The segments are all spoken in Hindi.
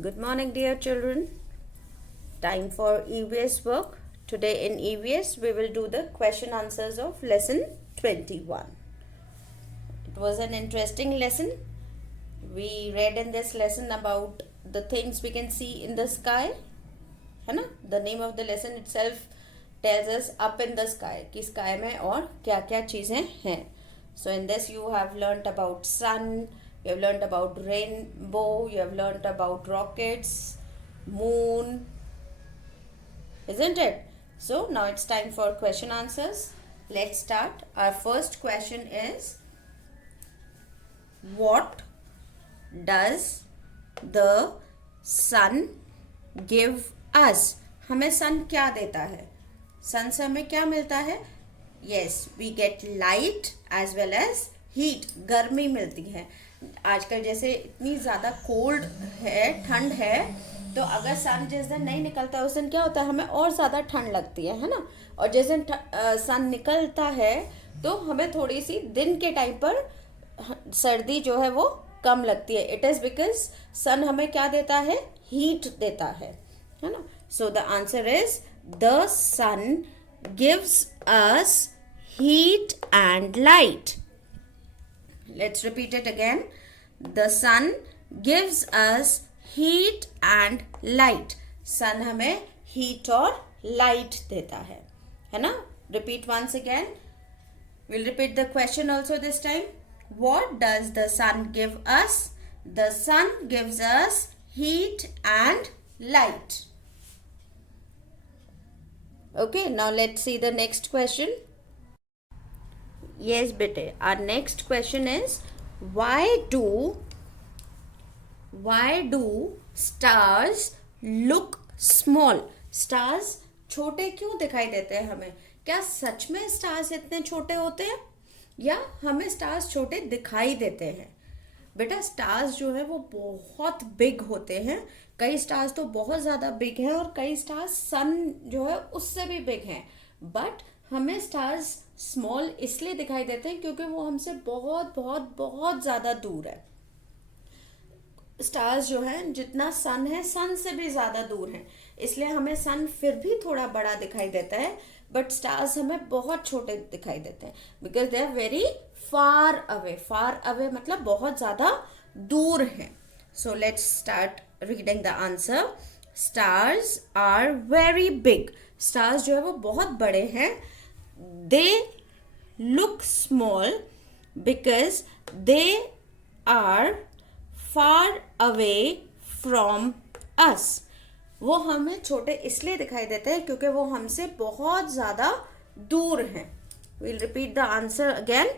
Good morning, dear children. Time for EVS work. Today in EVS, we will do the question answers of lesson 21. It was an interesting lesson. We read in this lesson about the things we can see in the sky. है ना? The name of the lesson itself tells us up in the sky. कि sky में और क्या क्या चीज़ें हैं. So in this you have learnt about sun, you have learnt about rainbow, you have learnt about rockets, moon, isn't it? So now it's time for question answers. Let's start. Our first question is, what does the sun give us? हमें sun क्या देता है? sun से हमें क्या मिलता है? Yes, we get light as well as heat. गर्मी मिलती है. आजकल जैसे इतनी ज़्यादा कोल्ड है, ठंड है, तो अगर सन जिस दिन नहीं निकलता है उस दिन क्या होता है, हमें और ज़्यादा ठंड लगती है ना. और जिस दिन सन निकलता है तो हमें थोड़ी सी दिन के टाइम पर सर्दी जो है वो कम लगती है. इट इज़ बिकॉज सन हमें क्या देता है? हीट देता है ना. So the answer is the sun gives us heat and light. Let's repeat it again. The sun gives us heat and light. Sun हमें heat और light देता है ना. Repeat once again. We'll repeat the question also this time. What does the sun give us? The sun gives us heat and light. Okay, now let's see the next question. Yes, bete. Our next question is, why do stars look small? Stars छोटे क्यों दिखाई देते हैं हमें? क्या सच में stars इतने छोटे होते हैं या हमें stars छोटे दिखाई देते हैं? बेटा स्टार्स जो है वो बहुत बिग होते हैं. कई स्टार्स तो बहुत ज़्यादा बिग हैं और कई स्टार्स सन जो है उससे भी बिग हैं. बट हमें स्टार्स स्मॉल इसलिए दिखाई देते हैं क्योंकि वो हमसे बहुत बहुत बहुत ज़्यादा दूर है. स्टार्स जो हैं जितना सन है सन से भी ज़्यादा दूर हैं, इसलिए हमें सन फिर भी थोड़ा बड़ा दिखाई देता है, बट स्टार्स हमें बहुत छोटे दिखाई देते हैं because they are very far away. Far away मतलब बहुत ज़्यादा दूर हैं. So let's start reading the answer. Stars are very big. Stars जो है वो बहुत बड़े हैं. They look small because they are far away from us. वो हमें छोटे इसलिए दिखाई देते हैं क्योंकि वो हमसे बहुत ज़्यादा दूर हैं. We'll repeat the answer again.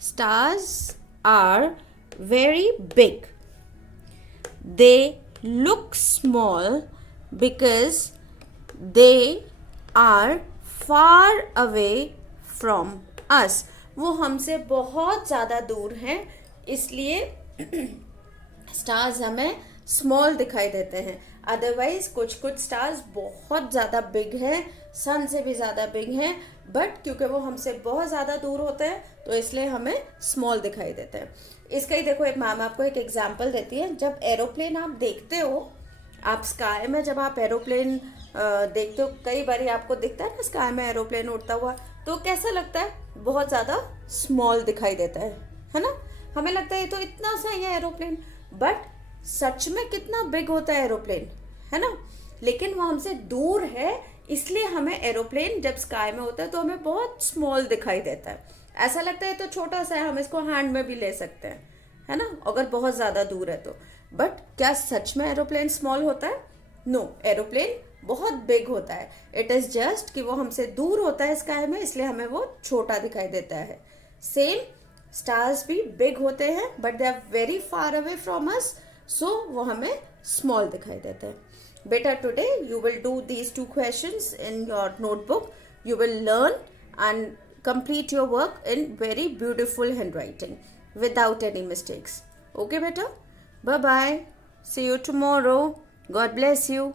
Stars are very big. They look small because they are far away from us. वो हमसे बहुत ज़्यादा दूर हैं, इसलिए स्टार्स हमें स्मॉल दिखाई देते हैं. अदरवाइज कुछ स्टार्स बहुत ज़्यादा बिग हैं, सन से भी ज़्यादा बिग हैं, बट क्योंकि वो हमसे बहुत ज़्यादा दूर होते हैं तो इसलिए हमें स्मॉल दिखाई देते हैं. इसका ही देखो, एक मैम आपको एक एग्जांपल देती है. जब एरोप्लेन आप देखते हो, आप स्काई में जब आप एरोप्लेन देखते हो, कई बार आपको दिखता है ना स्काई में एरोप्लेन उड़ता हुआ, तो कैसा लगता है? बहुत ज़्यादा स्मॉल दिखाई देता है ना. हमें लगता है ये तो इतना सा ही है एरोप्लेन, बट सच में कितना बिग होता है एरोप्लेन, है ना. लेकिन वो हमसे दूर है, इसलिए हमें एरोप्लेन जब स्काई में होता है तो हमें बहुत स्मॉल दिखाई देता है. ऐसा लगता है तो छोटा सा है, हम इसको हैंड में भी ले सकते हैं, है ना, अगर बहुत ज़्यादा दूर है तो. बट क्या सच में एरोप्लेन स्मॉल होता है? नो, एरोप्लेन बहुत बिग होता है. इट इज़ जस्ट कि वो हमसे दूर होता है स्काई में, इसलिए हमें वो छोटा दिखाई देता है. सेम स्टार्स भी बिग होते हैं but they are very far away from us, so वो हमें स्मॉल दिखाई देते हैं. बेटा today you will do these 2 questions in your notebook. You will learn and complete your work in very beautiful handwriting without any mistakes. Okay beta, bye bye, see you tomorrow. God bless you.